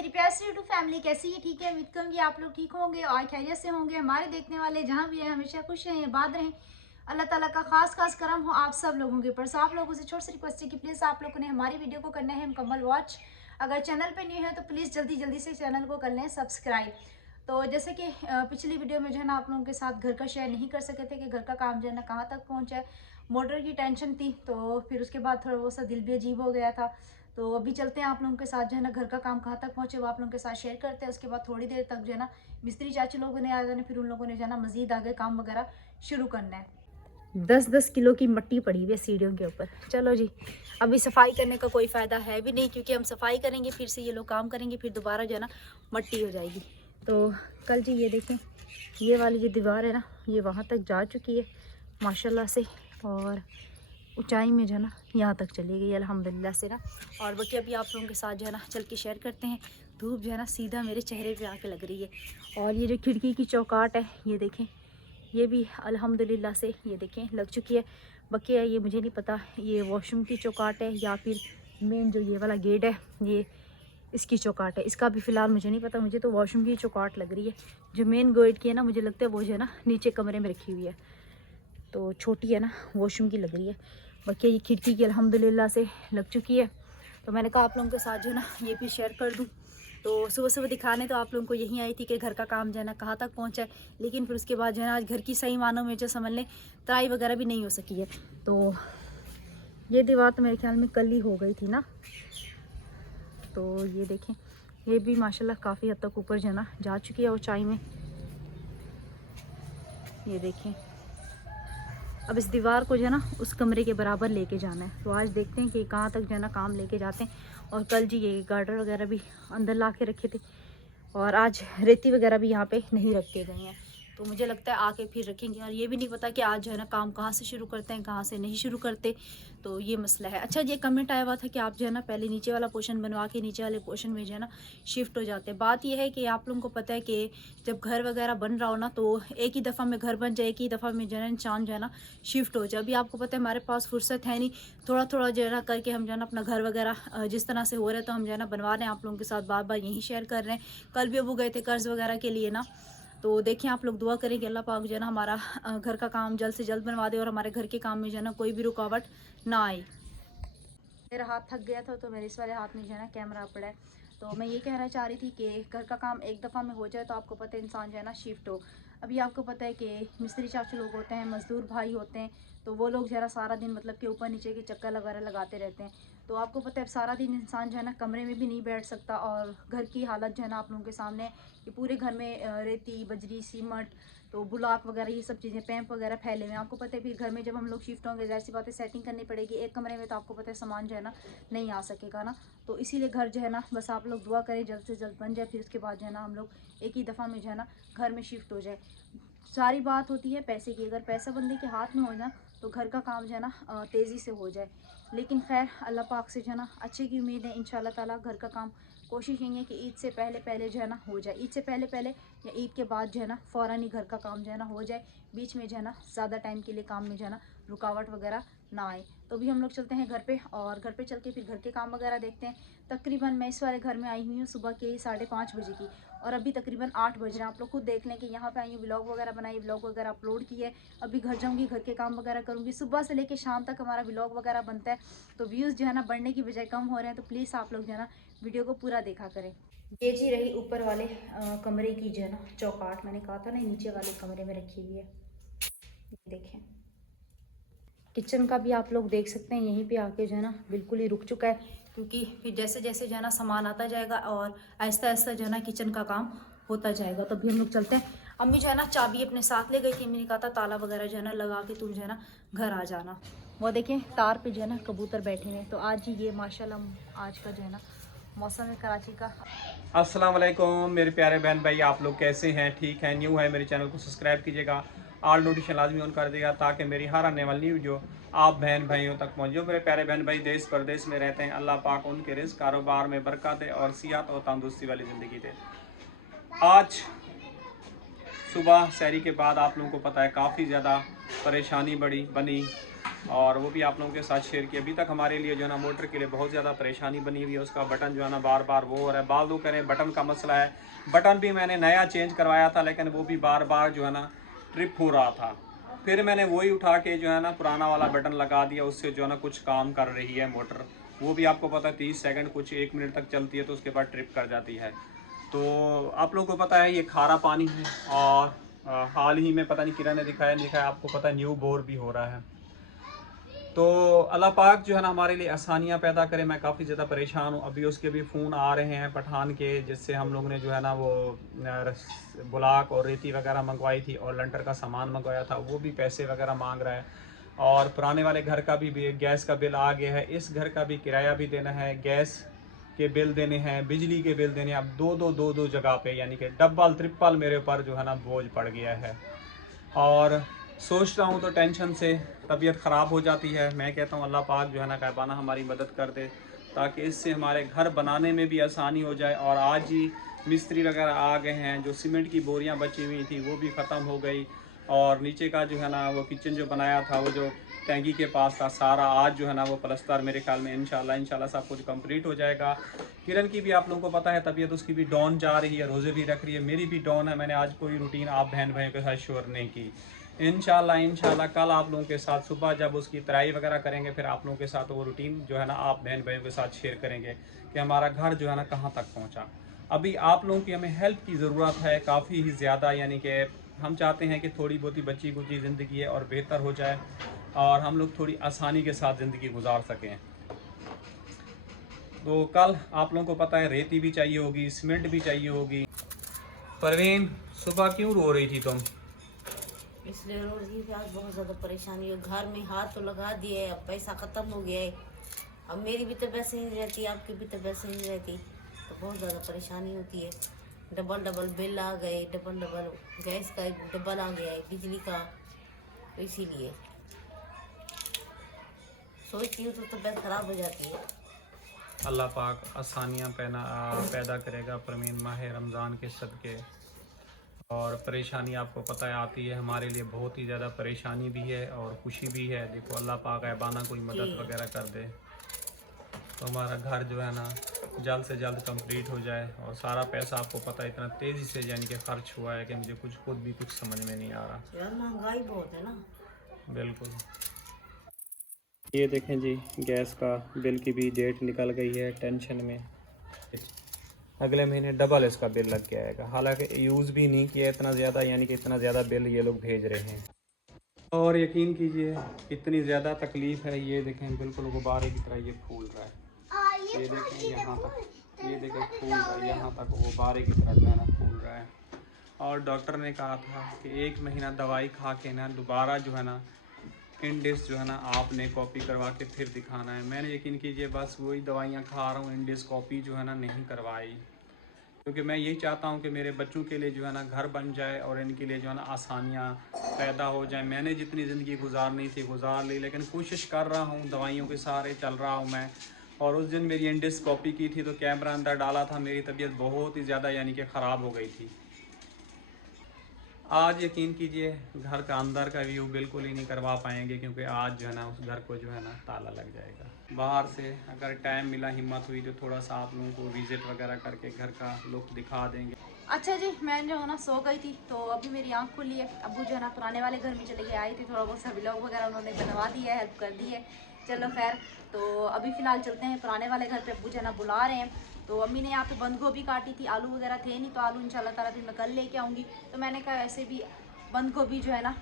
मेरी प्यारी सी YouTube family, कैसी है? ठीक है, उम्मीद करूँगी आप लोग ठीक होंगे और खैरियत से होंगे। हमारे देखने वाले जहाँ भी हैं हमेशा खुश रहें, आबाद रहें। अल्लाह ताला का खास करम हो आप सब लोगों के ऊपर। सो आप लोगों से छोटी सी रिक्वेस्ट है कि प्लीज़ आप लोगों ने हमारी वीडियो को करना है मुकम्मल वॉच। अगर चैनल पर न्यू है तो प्लीज़ जल्दी से चैनल को कर लें सब्सक्राइब। तो जैसे कि पिछली वीडियो में जो है ना आप लोगों के साथ घर का शेयर नहीं कर सके थे कि घर का काम जो है ना कहाँ तक पहुँचा है। मोटर की टेंशन थी, तो फिर उसके बाद थोड़ा वो सा दिल भी अजीब हो गया था। तो अभी चलते हैं आप लोगों के साथ जो है ना घर का काम कहाँ तक पहुँचे वो आप लोगों के साथ शेयर करते हैं। उसके बाद थोड़ी देर तक जो है ना मिस्त्री चाची लोगों ने आ जाना, फिर उन लोगों ने जो है ना मज़ीद आगे काम वगैरह शुरू करना है। 10-10 किलो की मट्टी पड़ी हुई है सीढ़ियों के ऊपर। चलो जी, अभी सफाई करने का कोई फ़ायदा है भी नहीं, क्योंकि हम सफाई करेंगे फिर से ये लोग काम करेंगे, फिर दोबारा जो है ना मट्टी हो जाएगी। तो कल जी ये देखें, ये वाली जो दीवार है ना ये वहाँ तक जा चुकी है माशाल्लाह से, और ऊंचाई में जो है ना यहाँ तक चली गई अल्हम्दुलिल्लाह से ना। और बाकी अभी आप लोगों के साथ जो है ना चल के शेयर करते हैं। धूप जो है ना सीधा मेरे चेहरे पे आके लग रही है। और ये जो खिड़की की चौकाट है ये देखें, ये भी अल्हम्दुलिल्लाह से ये देखें लग चुकी है। बाकी है ये मुझे नहीं पता ये वॉशरूम की चौकाट है या फिर मेन जो ये वाला गेट है ये इसकी चौकाट है, इसका भी फ़िलहाल मुझे नहीं पता। मुझे तो वॉशरूम की चौकाट लग रही है। जो मेन गेट की है ना मुझे लगता है वो जो है ना नीचे कमरे में रखी हुई है, तो छोटी है ना वॉशरूम की लग रही है। बाकी ये खिड़की की अल्हम्दुलिल्लाह से लग चुकी है। तो मैंने कहा आप लोगों के साथ जो है ना ये भी शेयर कर दूँ। तो सुबह दिखाने तो आप लोगों को यही आई थी कि घर का काम जो है ना कहाँ तक पहुँचा है, लेकिन फिर उसके बाद जो है ना आज घर की सही मानों में जो समझ लें तराई वगैरह भी नहीं हो सकी है। तो ये दीवार तो मेरे ख्याल में कल ही हो गई थी ना। तो ये देखें ये भी माशाल्लाह काफ़ी हद तक ऊपर जो है ना जा चुकी है ऊंचाई में। ये देखें अब इस दीवार को जो है ना उस कमरे के बराबर लेके जाना है। तो आज देखते हैं कि कहाँ तक जो है ना काम लेके जाते हैं। और कल जी ये गार्डर वगैरह भी अंदर ला के रखे थे, और आज रेती वगैरह भी यहाँ पे नहीं रख के गए हैं। तो मुझे लगता है आके फिर रखेंगे। और ये भी नहीं पता कि आज जो है ना काम कहाँ से शुरू करते हैं कहाँ से नहीं शुरू करते, तो ये मसला है। अच्छा ये कमेंट आया हुआ था कि आप जो है ना पहले नीचे वाला पोर्शन बनवा के नीचे वाले पोर्शन में जो है ना शिफ्ट हो जाते हैं। बात यह है कि आप लोगों को पता है कि जब घर वगैरह बन रहा हो ना तो एक ही दफ़ा में घर बन जाए, एक ही दफ़ा में जो है ना इंसान जो है ना शिफ्ट हो जाए। अभी आपको पता है हमारे पास फुर्सत है नहीं, थोड़ा जो है ना करके हम जो है ना अपना घर वगैरह जिस तरह से हो रहा है तो हम जो है ना बनवा रहे हैं, आप लोगों के साथ बार यही शेयर कर रहे हैं। कल भी अबू गए थे कर्ज़ वगैरह के लिए ना, तो देखिए आप लोग दुआ करें कि अल्लाह पाक जो है ना हमारा घर का काम जल्द से जल्द बनवा दे और हमारे घर के काम में जो है ना कोई भी रुकावट ना आए। मेरा हाथ थक गया था तो मेरे इस वाले हाथ में जो है ना कैमरा पड़ा है। तो मैं ये कहना चाह रही थी कि घर का काम एक दफ़ा में हो जाए तो आपको पता है इंसान जो है ना शिफ्ट हो। अभी आपको पता है कि मिस्त्री चाचू लोग होते हैं, मज़दूर भाई होते हैं, तो वो लोग जो है ना सारा दिन मतलब कि ऊपर नीचे के चक्कर वगैरह लगाते रहते हैं। तो आपको पता है सारा दिन इंसान जो है ना कमरे में भी नहीं बैठ सकता। और घर की हालत जो है ना आप लोगों के सामने कि पूरे घर में रेती बजरी सीमट तो बुलाक वगैरह ये सब चीज़ें पैंप वगैरह फैले हुए हैं। आपको पता है फिर घर में जब हम लोग शिफ्ट होंगे ज़ाहिर सी बात है सेटिंग करनी पड़ेगी एक कमरे में, तो आपको पता है सामान जो है ना नहीं आ सकेगा ना। तो इसीलिए घर जो है ना बस आप लोग दुआ करें जल्द से जल्द बन जाए, फिर उसके बाद जो है ना हम लोग एक ही दफ़ा में जो है ना घर में शिफ्ट हो जाए। सारी बात होती है पैसे की, अगर पैसा बंदे के हाथ में हो ना तो घर का काम जो है ना तेज़ी से हो जाए। लेकिन खैर अल्लाह पाक से जो है ना अच्छे की उम्मीद है, इंशाल्लाह ताला घर का काम कोशिश यही है कि ईद से पहले जो है ना हो जाए। ईद से पहले या ईद के बाद जो है ना फ़ौरन ही घर का काम जो है ना हो जाए, बीच में जो है ना ज़्यादा टाइम के लिए काम में जो है ना रुकावट वगैरह ना आए। तो अभी हम लोग चलते हैं घर पे, और घर पे चल के फिर घर के काम वगैरह देखते हैं। तकरीबन मैं इस वाले घर में आई हुई हूँ सुबह के 5:30 बजे की, और अभी तकरीबन 8 बज रहे हैं। आप लोग खुद देख लें कि यहाँ पे आई हूँ, व्लॉग वगैरह बनाई, व्लॉग वगैरह अपलोड की है। अभी घर जाऊँगी, घर के काम वगैरह करूँगी। सुबह से लेकर शाम तक हमारा व्लॉग वगैरह बनता है, तो व्यूज़ जो है ना बढ़ने की बजाय कम हो रहे हैं। तो प्लीज़ आप लोग जो है ना वीडियो को पूरा देखा करें। ये जी रही ऊपर वाले कमरे की जो है ना चौकाट, मैंने कहा था ना नीचे वाले कमरे में रखी हुई है। देखें किचन का भी आप लोग देख सकते हैं, यहीं पे आके जो है ना बिल्कुल ही रुक चुका है, क्योंकि फिर जैसे जो है ना सामान आता जाएगा और आहिस्ता जो है ना किचन का काम होता जाएगा। तो अभी हम लोग चलते हैं। अम्मी जो है ना चाबी अपने साथ ले गई थी, मैंने कहा था ताला वगैरह जो है ना लगा के तुम जो है ना घर आ जाना। वो देखें तार पे जो है ना कबूतर बैठे हुए हैं। तो आज ही ये माशाल्लाह आज का जो है ना मौसम है कराची का। अस्सलाम वालेकुम मेरे प्यारे बहन भाई, आप लोग कैसे हैं? ठीक है? न्यू है मेरे चैनल को सब्सक्राइब कीजिएगा, ऑल नोटिफिकेशन लाजमी ऑन कर देगा ताकि मेरी हर आने वाली न्यू जो आप बहन भाइयों तक पहुँच। जो मेरे प्यारे बहन भाई देश प्रदेश में रहते हैं, अल्लाह पाक उनके रिज़्क़ कारोबार में बरकत दे और सियात और तंदुरुस्ती वाली ज़िंदगी दे। आज सुबह सहरी के बाद आप लोगों को पता है काफ़ी ज़्यादा परेशानी बनी, और वो भी आप लोगों के साथ शेयर किया। अभी तक हमारे लिए जो है ना मोटर के लिए बहुत ज़्यादा परेशानी बनी हुई है, उसका बटन जो है ना बार बार वो हो रहा है। बाल दो करें बटन का मसला है, बटन भी मैंने नया चेंज करवाया था लेकिन वो भी बार बार जो है ना ट्रिप हो रहा था। फिर मैंने वही उठा के जो है ना पुराना वाला बटन लगा दिया, उससे जो है ना कुछ काम कर रही है मोटर। वो भी आपको पता है 30 सेकंड कुछ 1 मिनट तक चलती है, तो उसके बाद ट्रिप कर जाती है। तो आप लोगों को पता है ये खारा पानी है, और हाल ही में पता नहीं किरण ने दिखाया नहीं दिखाया, आपको पता है न्यू बोर भी हो रहा है। तो अल्लाह पाक जो है ना हमारे लिए आसानियाँ पैदा करे। मैं काफ़ी ज़्यादा परेशान हूँ। अभी उसके भी फ़ोन आ रहे हैं पठान के, जिससे हम लोग ने जो है ना वो ब्लॉक और रेती वगैरह मंगवाई थी और लंटर का सामान मंगवाया था, वो भी पैसे वगैरह मांग रहा है। और पुराने वाले घर का भी गैस का बिल आ गया है, इस घर का भी किराया भी देना है, गैस के बिल देने हैं, बिजली के बिल देने हैं। अब दो जगह पे यानी कि डबल ट्रिपल मेरे ऊपर जो है ना बोझ पड़ गया है। और सोचता हूँ तो टेंशन से तबीयत ख़राब हो जाती है। मैं कहता हूँ अल्लाह पाक जो है ना गायबाना हमारी मदद कर दे, ताकि इससे हमारे घर बनाने में भी आसानी हो जाए। और आज ही मिस्त्री वगैरह आ गए हैं, जो सीमेंट की बोरियां बची हुई थी वो भी ख़त्म हो गई। और नीचे का जो है ना वो किचन जो बनाया था, वो जो टैंकी के पास था, सारा आज जो है ना वो प्लस्तर मेरे ख्याल में इंशाल्लाह सब कुछ कंप्लीट हो जाएगा। किरण की भी आप लोगों को पता है तबीयत उसकी भी डाउन जा रही है, रोज़े भी रख रही है, मेरी भी डाउन है। मैंने आज कोई रूटीन आप बहन भाइयों के साथ शेयर नहीं की। इंशाल्लाह कल आप लोगों के साथ सुबह जब उसकी तराई वगैरह करेंगे, फिर आप लोगों के साथ वो रूटीन जो है ना आप बहन भाइयों के साथ शेयर करेंगे कि हमारा घर जो है ना कहाँ तक पहुँचा। अभी आप लोगों की हमें हेल्प की ज़रूरत है काफ़ी ही ज़्यादा, यानी कि हम चाहते हैं कि थोड़ी बहुत ही बची कुची ज़िंदगी है और बेहतर हो जाए, और हम लोग थोड़ी आसानी के साथ ज़िंदगी गुजार सकें। तो कल आप लोगों को पता है रेती भी चाहिए होगी, सीमेंट भी चाहिए होगी। परवीन, सुबह क्यों रो रही थी तुम? इसलिए रोड की भी आज बहुत ज़्यादा परेशानी है। घर में हाथ तो लगा दिए, अब पैसा ख़त्म हो गया है। अब मेरी भी तबीयत सही नहीं रहती, आपकी भी तबीयत सही नहीं रहती, तो बहुत ज़्यादा परेशानी होती है। डबल डबल बिल आ गए, डबल डबल गैस का डबल आ गया है, बिजली का, तो इसीलिए सोचती हूँ तो तबीयत ख़राब हो जाती है। अल्लाह पाक आसानियाँ पैदा करेगा परवीन, माह रमज़ान के सदके। और परेशानी आपको पता है आती है हमारे लिए, बहुत ही ज़्यादा परेशानी भी है और खुशी भी है। देखो अल्लाह पाक ऐबाना कोई मदद वगैरह कर दे तो हमारा घर जो है ना जल्द से जल्द कंप्लीट हो जाए। और सारा पैसा आपको पता है इतना तेज़ी से यानी कि खर्च हुआ है कि मुझे खुद भी कुछ समझ में नहीं आ रहा। यार महंगाई बहुत है ना। बिल्कुल। ये देखें जी, गैस का बिल की भी डेट निकल गई है, टेंशन में। अगले महीने डबल इसका बिल लग के आएगा, हालांकि यूज़ भी नहीं किया इतना ज़्यादा, यानी कि इतना ज़्यादा बिल ये लोग भेज रहे हैं। और यकीन कीजिए इतनी ज़्यादा तकलीफ़ है। ये देखें बिल्कुल गुब्बारे की तरह ये फूल रहा है। ये देखें यहाँ तक, ये देखें फूल रहा है, यहाँ तक गुब्बारे की तरह जो है ना फूल रहा है। और डॉक्टर ने कहा था कि 1 महीना दवाई खा के ना दोबारा जो है ना इंडिस जो है ना आपने कॉपी करवा के फिर दिखाना है। मैंने यकीन कीजिए बस वही दवाइयाँ खा रहा हूँ, इंडिस कॉपी जो है ना नहीं करवाई, क्योंकि मैं यही चाहता हूँ कि मेरे बच्चों के लिए जो है ना घर बन जाए और इनके लिए जो है ना आसानियाँ पैदा हो जाए। मैंने जितनी ज़िंदगी गुजारनी थी गुजार ली, लेकिन कोशिश कर रहा हूँ, दवाइयों के सहारे चल रहा हूँ मैं। और उस दिन मेरी इंडिस कॉपी की थी तो कैमरा अंदर डाला था, मेरी तबीयत बहुत ही ज़्यादा यानी कि ख़राब हो गई थी। आज यकीन कीजिए घर का अंदर का व्यू बिल्कुल ही नहीं करवा पाएंगे, क्योंकि आज जो है ना उस घर को जो है ना ताला लग जाएगा। बाहर से अगर टाइम मिला, हिम्मत हुई तो थोड़ा सा आप लोगों को विज़िट वगैरह करके घर का लुक दिखा देंगे। अच्छा जी, मैं जो है ना सो गई थी, तो अभी मेरी आंख खुली है। अबू जो है ना पुराने वाले घर में चले गए, आई थी, थोड़ा बहुत सा व्लॉग वगैरह उन्होंने बनवा दिया है, हेल्प कर दी है। चलो खैर, तो अभी फ़िलहाल चलते हैं पुराने वाले घर पे। अबू जो है ना बुला रहे हैं। तो अम्मी ने यहाँ पे बंद गोभी काटी थी, आलू वगैरह थे नहीं, तो आलू इंशाल्लाह ताला भी मैं कल लेके आऊँगी। तो मैंने कहा ऐसे भी बंद गोभी जो है ना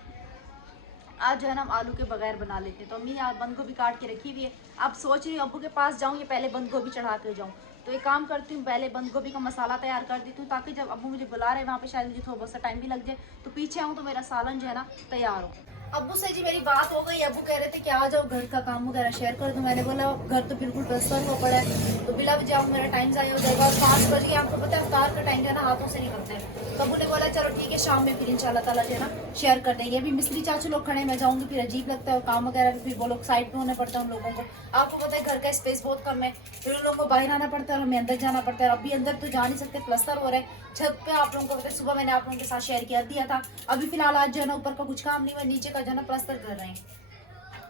आज जो है ना हम आलू के बगैर बना लेते हैं। तो अम्मी ने बंद गोभी काट के रखी हुई है। अब सोच रही हूँ अब्बू के पास जाऊँ या पहले बंद गोभी चढ़ा के जाऊँ। तो एक काम करती हूँ, पहले बंद गोभी का मसाला तैयार कर देती हूँ, ताकि जब अब्बू मुझे बुला रहे हैं वहाँ पे शायद मुझे थोड़ा बहुत सा टाइम भी लग जाए, तो पीछे आऊँ तो मेरा सालन जो है ना तैयार हो। अब्बू से जी मेरी बात हो गई। अब्बू कह रहे थे कि आ जाओ घर का काम वगैरह शेयर कर दूँ। मैंने बोला घर तो बिल्कुल प्लस्तर हुआ पड़ा है, तो बिला भी जाऊँ मेरा टाइम ज़ाया हो जाएगा। और 5 बज गए, आपको पता है अफ्तार का टाइम जो है ना हाथों से निकलता है। तो अब्बू ने बोला चलो ठीक है, शाम में फिर इंशाल्लाह ताला जो है ना शेयर कर देंगे। अभी मिस्त्री चाचू लोग खड़े हैं, मैं जाऊँगी फिर अजीब लगता है, काम वगैरह भी फिर वो लोग साइड पे होने पड़ता है हम लोगों को। आपको पता है घर का स्पेस बहुत कम है, फिर उन लोगों को बाहर आना पड़ता है और हमें अंदर जाना पड़ता है। अभी अंदर तो जा नहीं सकते, प्लस्तर हो रहा है छत पे। आप लोगों को पता है सुबह मैंने आप लोगों के साथ शेयर कर दिया था। अभी फिलहाल आज जो है ना ऊपर का कुछ काम नहीं हुआ, नीचे का जो है ना प्लस्तर कर रहे हैं।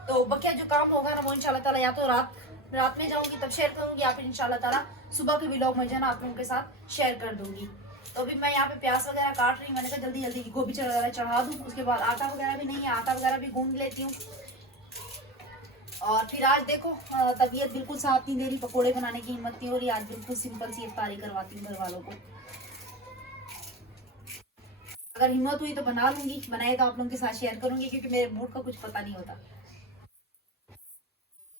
तो बकिया जो काम होगा ना वो इंशाल्लाह ताला या तो रात में जाऊंगी तब शेयर करूंगी, या फिर इंशाल्लाह ताला सुबह के व्लॉग में जो है ना आप लोगों के साथ शेयर कर दूंगी। तो अभी मैं यहाँ पे प्याज वगैरह काट रही हूँ, मैंने कहा जल्दी जल्दी गोभी वगैरह चढ़ा दूँ, उसके बाद आटा वगैरह भी नहीं है, आटा वगैरह भी गूंद लेती हूँ। और फिर आज देखो तबीयत बिल्कुल साथ नहीं दे रही, पकोड़े बनाने की हिम्मत नहीं हो रही, आज बिल्कुल सिंपल सी इफ्तारी करवाती हूँ घर वालों को। अगर हिम्मत हुई तो बना लूंगी, बनाए तो आप लोगों के साथ शेयर करूंगी, क्योंकि मेरे मूड का कुछ पता नहीं होता।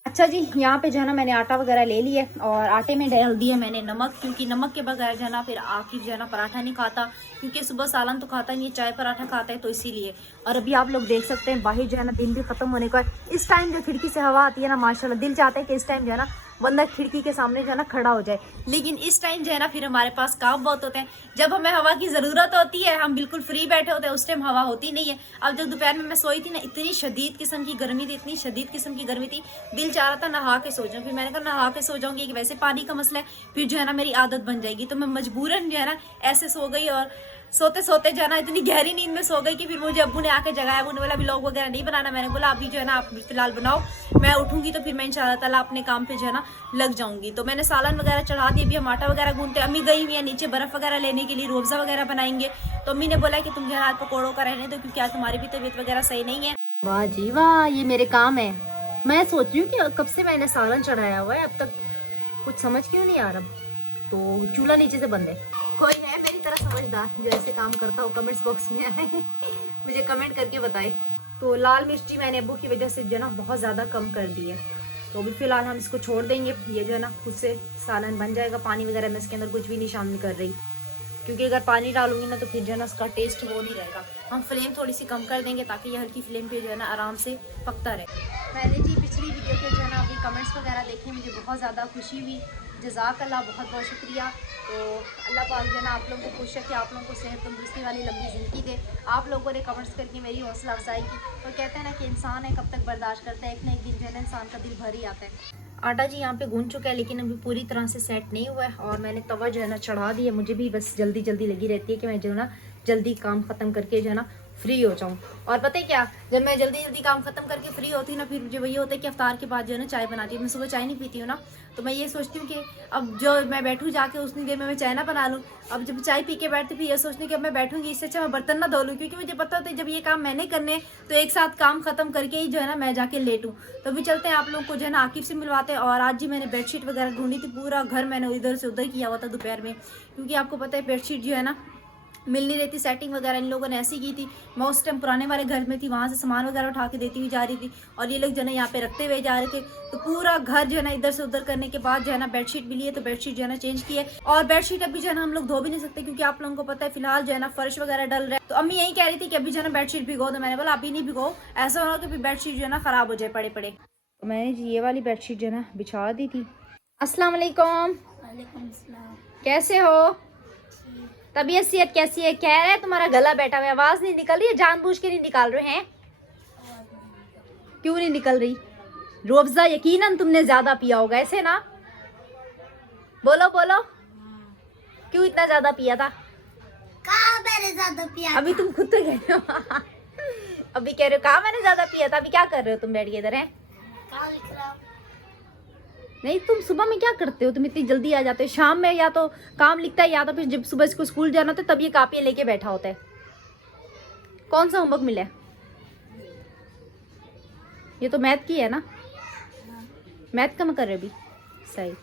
अच्छा जी, यहाँ पे जो है ना मैंने आटा वगैरह ले लिया है और आटे में डाल दिया मैंने नमक, क्योंकि नमक के बगैर जो है ना फिर आकिब जो है ना पराठा नहीं खाता, क्योंकि सुबह सालन तो खाता नहीं है, चाय पराठा खाता है, तो इसीलिए। और अभी आप लोग देख सकते हैं बाहर जो है ना दिन भी खत्म होने का है। इस टाइम जो खिड़की से हवा आती है ना माशाल्लाह, दिल चाहता है कि इस टाइम जो है ना बंदा खिड़की के सामने जो है ना खड़ा हो जाए, लेकिन इस टाइम जो है ना फिर हमारे पास काम बहुत होते हैं। जब हमें हवा की ज़रूरत होती है, हम बिल्कुल फ्री बैठे होते हैं, उस टाइम हवा होती नहीं है। अब जब दोपहर में मैं सोई थी ना, इतनी शदीद किस्म की गर्मी थी, इतनी शदीद किस्म की गर्मी थी, दिल चाह रहा था नहा के सो जाऊँ। फिर मैंने कहा नहा के सो जाऊँगी, कि वैसे पानी का मसला है, फिर जो है ना मेरी आदत बन जाएगी। तो मैं मजबूरन जो है ना ऐसे सो गई, और सोते सोते जो है ना इतनी गहरी नींद में सो गई कि फिर मुझे अब्बू ने आके जगाया। अब्बू ने बोला व्लॉग वगैरह नहीं बनाना, मैंने बोला अभी जो है ना आप फिलहाल बनाओ, मैं उठूंगी तो फिर मैं इंशाल्लाह ताला अपने काम पे जो है ना लग जाऊंगी। तो मैंने सालन वगैरह चढ़ा दी, अभी हम आटा वगैरह गूंथते। अम्मी गई हुई है नीचे बर्फ़ वगैरह लेने के लिए, रोज़ा वगैरह बनाएंगे। तो अम्मी ने बोला कि तुम जो है आज पकौड़ों का रहने दो, क्योंकि आज तुम्हारी भी तबीयत वगैरह सही नहीं है। वाह जी वाह, ये मेरे काम है। मैं सोच रही हूँ कि कब से मैंने सालन चढ़ाया हुआ है, अब तक कुछ समझ क्यों नहीं आ रहा। तो चूल्हा नीचे से बंद है। कोई है मेरी तरह समझदार जो ऐसे काम करता हो, कमेंट्स बॉक्स में आए मुझे कमेंट करके बताए। तो लाल मिर्ची मैंने अब्बू की वजह से जो है ना बहुत ज़्यादा कम कर दी है, तो अभी फ़िलहाल हम इसको छोड़ देंगे। ये जो है ना खुद से सालन बन जाएगा। पानी वगैरह मैं इसके अंदर कुछ भी नहीं शामिल कर रही, क्योंकि अगर पानी डालूंगी ना तो फिर जो है ना उसका टेस्ट वो नहीं रहेगा। हम फ्लेम थोड़ी सी कम कर देंगे ताकि ये हल्की फ्लेम पे जो है ना आराम से पकता रहे। मैंने जी पिछली वीडियो के जो है ना अभी कमेंट्स वगैरह देखे, मुझे बहुत ज़्यादा खुशी हुई। जज़ाकल्लाह, बहुत बहुत शुक्रिया। तो अल्लाह पाक जो है ना आप लोगों को खुश रखे, आप लोगों को सेहत तंदुरुस्ती वाली लंबी ज़िंदगी दे। आप लोगों ने कमेंट्स करके मेरी हौसला अफजाई की। और कहते हैं ना कि इंसान है कब तक बर्दाश्त करता है, एक ना एक दिन जो है ना इंसान का दिल भर ही आता है। आटा जी यहाँ पे गूंथ चुका है, लेकिन अभी पूरी तरह से सेट नहीं हुआ है। और मैंने तवा जो है ना चढ़ा दिया। मुझे भी बस जल्दी जल्दी लगी रहती है कि मैं जो है ना जल्दी काम ख़त्म करके जो है ना फ्री हो जाऊँ। और पता है क्या, जब मैं जल्दी जल्दी काम खत्म करके फ्री होती हूँ ना, फिर मुझे वही होता है कि अफ्तार के बाद जो है ना चाय बनाती हूँ। मैं सुबह चाय नहीं पीती हूँ ना, तो मैं ये सोचती हूँ कि अब जो मैं बैठूँ जाके उतनी देर में मैं चाय ना बना लूँ। अब जब चाय पी के बैठती फिर ये सोचती हूँ कि अब मैं बैठूँगी, इससे अच्छा मैं बर्तन ना धो लूँ, क्योंकि मुझे पता होता है जब ये काम मैंने करने तो एक साथ काम खत्म करके ही जो है ना मैं जाके लेटूँ। तो अभी चलते हैं आप लोगों को जो है ना आकिब से मिलवाते हैं। और आज जी मैंने बेडशीट वगैरह ढूंढी थी, पूरा घर मैंने इधर से उधर किया हुआ था दोपहर में, क्योंकि आपको पता है बेडशीट जो है ना मिल नहीं रहती। सेटिंग वगैरह इन लोगों ने ऐसी की थी, मैं उस टाइम पुराने वाले घर में थी, वहाँ से सामान वगैरह उठा के देती हुई जा रही थी, और ये लोग जो है ना यहाँ पे रखते हुए जा रहे थे। तो पूरा घर जो है ना इधर से उधर करने के बाद जो है ना बेडशीट मिली है, तो बेडशीट जो है ना चेंज की है। और बेडशीट अभी जो है ना हम लोग धो भी नहीं सकते, क्योंकि आप लोगों को पता है फिलहाल जो है ना फर्श वगैरह डल रहा है। तो अम्मी यही कह रही थी कि अभी जो है ना बेडशीट भिगो, तो मैंने बोला अभी नहीं भिगो, ऐसा हो रहा कि बेडशीट जो है ना खराब हो जाए पड़े पड़े। तो मैंने जी ये वाली बेडशीट जो है ना बिछा दी थी। अस्सलाम वालेकुम। कैसे हो? तबीयत सेहत कैसी है? कह रहे हैं तुम्हारा गला बैठा हुआ है, आवाज नहीं निकल रही है, जानबूझ के नहीं निकाल रहे हैं? क्यों नहीं निकल रही? रोअफ़ज़ा यकीनन तुमने ज्यादा पिया होगा, ऐसे ना? बोलो बोलो, क्यों इतना ज्यादा पिया था? कहाँ मैंने ज्यादा पिया? अभी तुम खुद तो कह रहे हो अभी कह रहे हो कहाँ मैंने ज्यादा पिया था। अभी क्या कर रहे हो तुम बैठ के इधर? है कहाँ लिख रहा हूँ? नहीं, तुम सुबह में क्या करते हो? तुम इतनी जल्दी आ जाते हो। शाम में या तो काम लिखता है, या तो फिर जब सुबह इसको स्कूल जाना होता है तब ये कापियाँ लेके बैठा होता है। कौन सा होमवर्क मिला है? ये तो मैथ की है ना? मैथ का मैं कर रहे अभी। सही।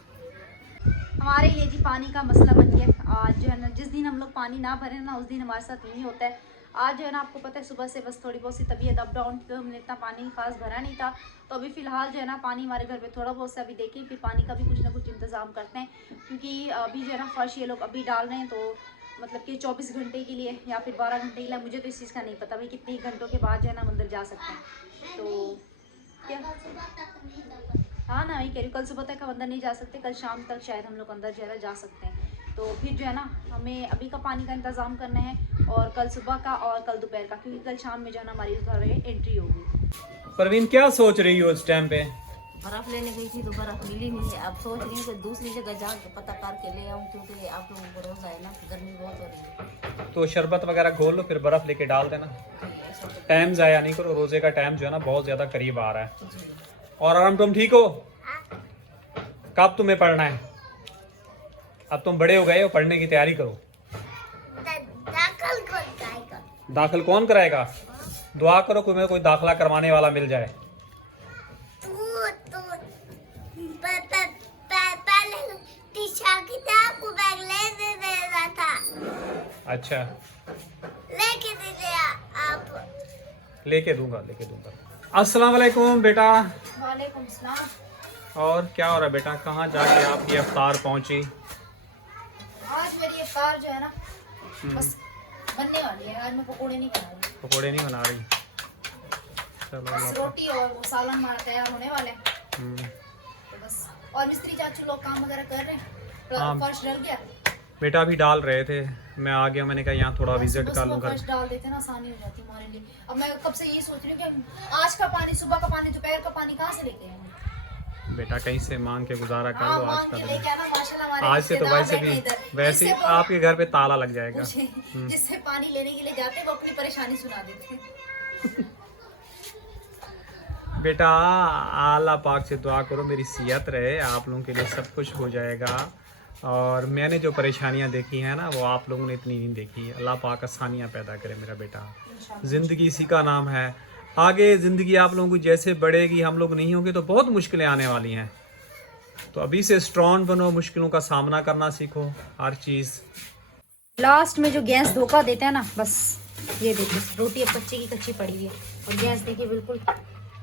हमारे लिए जी पानी का मसला बन गया आज जो है ना। जिस दिन हम लोग पानी ना भरें ना उस दिन हमारे साथ नहीं होता है। आज जो है ना आपको पता है सुबह से बस थोड़ी बहुत सी तबीयत अप डाउन, तो हमने इतना पानी खास भरा नहीं था। तो अभी फ़िलहाल जो है ना पानी हमारे घर पे थोड़ा बहुत से अभी देखें, फिर पानी का भी कुछ ना कुछ इंतज़ाम करते हैं, क्योंकि अभी जो है ना फर्श ये लोग अभी डाल रहे हैं, तो मतलब कि 24 घंटे के लिए या फिर 12 घंटे के लिए, मुझे तो इस चीज़ का नहीं पता भाई कितने घंटों के बाद जो है ना हम अंदर जा सकते हैं। तो क्या हाँ ना, वही कह रही हूँ, कल सुबह तक हम अंदर नहीं जा सकते, कल शाम तक शायद हम लोग अंदर जो है जा सकते हैं। तो फिर जो है ना हमें अभी का पानी का इंतज़ाम करना है, और कल सुबह का और कल दोपहर का, क्योंकि कल शाम में जो है ना हमारी घर में एंट्री होगी। परवीन क्या सोच रही हो इस टाइम पे? बर्फ़ लेने गई थी तो बर्फ़ मिली नहीं है। अब सोच रही हूँ कि दूसरी जगह जाकर पता करके ले आऊँ, क्योंकि आप लोगों को रोज़ा है ना, गर्मी बहुत हो रही है। तो शरबत वगैरह घोल लो, फिर बर्फ़ लेके डाल देना। ऐसा तो टाइम ज़ाया नहीं करो, रोज़े का टाइम जो है ना बहुत ज़्यादा करीब आ रहा है। और आराम, तुम ठीक हो? कब तुम्हें पढ़ना है? अब तुम बड़े हो गए हो, पढ़ने की तैयारी करो। दाखिल कौन कराएगा? दुआ करो कोई मेरे कोई दाखिला करवाने वाला मिल जाए। अच्छा, लेके दूंगा। अस्सलाम वालेकुम बेटा। वालेकुम सलाम। और क्या हो रहा है बेटा? कहाँ जाके आपकी इफ्तार पहुंची? आज मेरी इफ्तार जो है ना बस बनने वाली है। आज मैं पकोड़े नहीं खा रही, पकौड़े नहीं बना रही? चलो बस अल्लाह रोटी और वो सालन हमारा तैयार होने वाले हैं। हम्म। तो बस, और मिस्त्री चाचू लोग काम वगैरह कर रहे हैं। हाँ। फर्श डल गया, बेटा भी डाल रहे थे, मैं आ गया, मैंने कहा यहाँ थोड़ा विजिट कर लूँ। फर्श डाल देते ना, आसानी हो जाती है हमारे लिए। अब मैं कब से ये सोच रही हूँ कि आज का पानी, सुबह का पानी, दोपहर का पानी कहाँ से लेके आए? बेटा कहीं से मांग के गुजारा कर लो आज का दिन। लेके आना, माशाल्लाह हमारे आज से तो रिश्तेदार वैसे भी बैठे इधर। वैसे ही जिससे वो- आपके घर पे ताला लग जाएगा। जिससे पानी लेने के लिए जाते हैं वो अपनी परेशानी सुना देते हैं। बेटा अल्लाह पाक से दुआ करो मेरी सेहत रहे, आप लोगों के लिए सब कुछ हो जाएगा। और मैंने जो परेशानियां देखी हैं ना वो आप लोगों ने इतनी नहीं देखी। अल्लाह पाक आसानियां पैदा करे मेरा बेटा। ज़िंदगी इसी का नाम है। आगे ज़िंदगी आप लोगों की जैसे बढ़ेगी, हम लोग नहीं होंगे तो बहुत मुश्किलें आने वाली हैं। तो अभी से स्ट्रॉन्ग बनो, मुश्किलों का सामना करना सीखो, हर चीज़। लास्ट में जो गैस धोखा देता है ना, बस ये देखिए रोटी अब कच्ची की कच्ची पड़ी हुई है और गैस देखिए बिल्कुल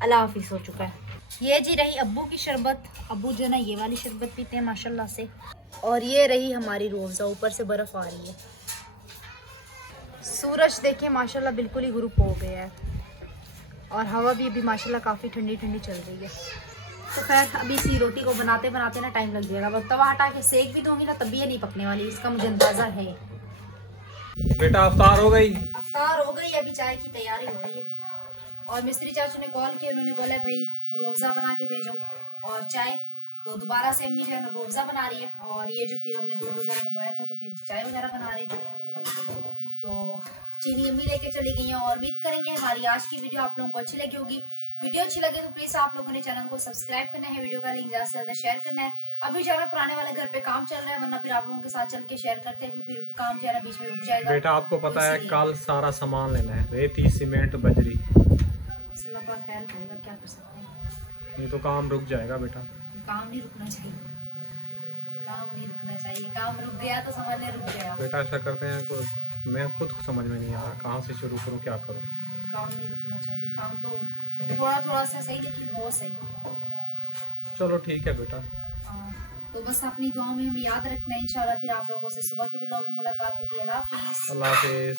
अल्लाह हाफिज़ हो चुका है। ये जी रही अब्बू की शरबत। अब्बू जो है ना ये वाली शरबत पीते हैं माशाल्लाह से। और ये रही हमारी रोज़ा, ऊपर से बर्फ़ आ रही है। सूरज देखिए माशाल्लाह बिल्कुल ही ग्रुप हो गया है और हवा भी अभी माशाल्लाह काफ़ी ठंडी ठंडी चल रही है। तो खैर अभी इसी रोटी को बनाते बनाते ना टाइम लग जाएगा। अब तवा हटा के सेक भी दूंगी ना तब भी ये नहीं पकने वाली, इसका मुझे अंदाज़ा है। बेटा अफ्तार हो गई? अफ्तार हो गई, अभी चाय की तैयारी हो रही है। और मिस्त्री चाचू ने कॉल किया, उन्होंने बोला भाई रोज़ा बना के भेजो और चाय। तो दोबारा से अम्मी जो है ना रोज़ा बना रही है और ये जो फिर हमने दूध वगैरह मंगवाया था तो फिर चाय वगैरह बना रहे हैं। तो चीनी अम्मी लेके चली गई हैं और उम्मीद करेंगे हमारी आज की वीडियो आप लोगों को अच्छी लगी होगी। वीडियो अच्छी लगे तो प्लीज़ आप लोगों ने चैनल को सब्सक्राइब करना है, वीडियो का लिंक ज़्यादा से ज़्यादा शेयर करना है। अभी जो है पुराने वाले घर पे काम चल रहा है, वरना फिर आप लोगों के साथ चल के शेयर करते हैं, फिर काम जो है ना बीच में रुक जाएगा। बेटा आपको पता है इसीलिए। कल सारा सामान लेना है, रेती, सीमेंट, बजरी। अल्लाह पाक खैर करेगा, क्या कर सकते हैं। नहीं तो काम रुक जाएगा बेटा। काम नहीं रुकना चाहिए, काम नहीं रुकना चाहिए। काम रुक गया तो समझ ले रुक गया। बेटा ऐसा करते हैं को मैं खुद समझ में नहीं आ रहा कहाँ से शुरू करूँ, क्या करूँ। काम नहीं रुकना चाहिए, काम तो थोड़ा थोड़ा सा सही लेकिन बहुत सही। चलो ठीक है बेटा। तो बस अपनी दुआ में हमें याद रखना है। इंशाल्लाह फिर आप लोगों से सुबह के भी लोगों मुलाकात होती है। अल्लाह हाफिज़। अल्लाह हाफिज़।